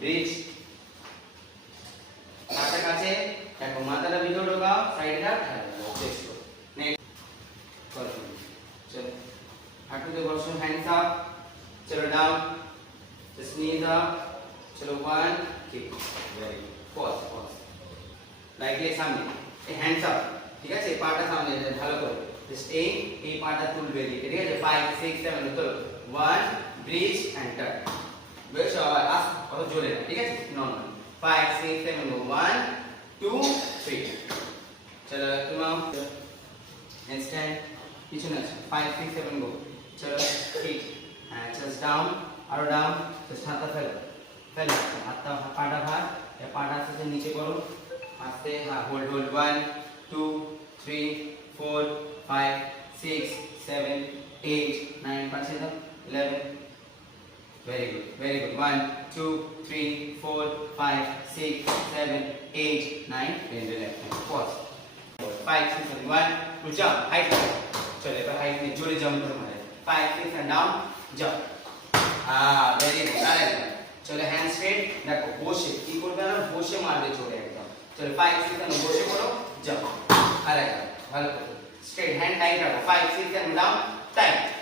bridge হাতটা কাছে দেখো মাথাটা ভিতরে ঢোকাও সাইডে দাও চেস্ট করো নেক্সট করো চলো হাঁটুতে বসো হ্যান্ডস আপ চলো ডাউন জাস্ট knees up চলো 1 kick very good pause like সামনে এই হ্যান্ডস আপ ঠিক আছে পাটা সামনে ভালো করে জাস্ট এই পাটা তুলবে দিকে ঠিক আছে 5 6 7 তো 1 ব্রিজ এন্ড টার্ন বেশ আবার আস কত জোরে না ঠিক আছে নরমাল 5 6 7 1 2 3 চলো তোমাও হ্যান্ডস্ট্যান্ড পিছনে আছে 5 6 7 গো চলো ঠিক হ্যাঁ জাস্ট ডাউন আরো ডাউন জাস্ট হাতটা ফেলো ফেলো হাতটা পাটা ভার পাটা আস্তে নিচে করো আস্তে হ্যাঁ হোল্ড হোল্ড 1 2 3 4 5 6 7 8 9 পাঁচে দাও 11 very good 1 2 3 4 5 6 7 8 9 in the left hand pause 5 6 7 1 good jump height चलो अब हाइट में जोरे जंप करो हमारे 5 6 and down jump very good चलो हैंड स्ट्रेट देखो বসে কি করবে না বসে মারবে জোরে একদম চলো 5 6 and বসে করো jump আরে ভালো করো স্ট্রেট হ্যান্ড টাইট রাখো 5 6 and down টাইট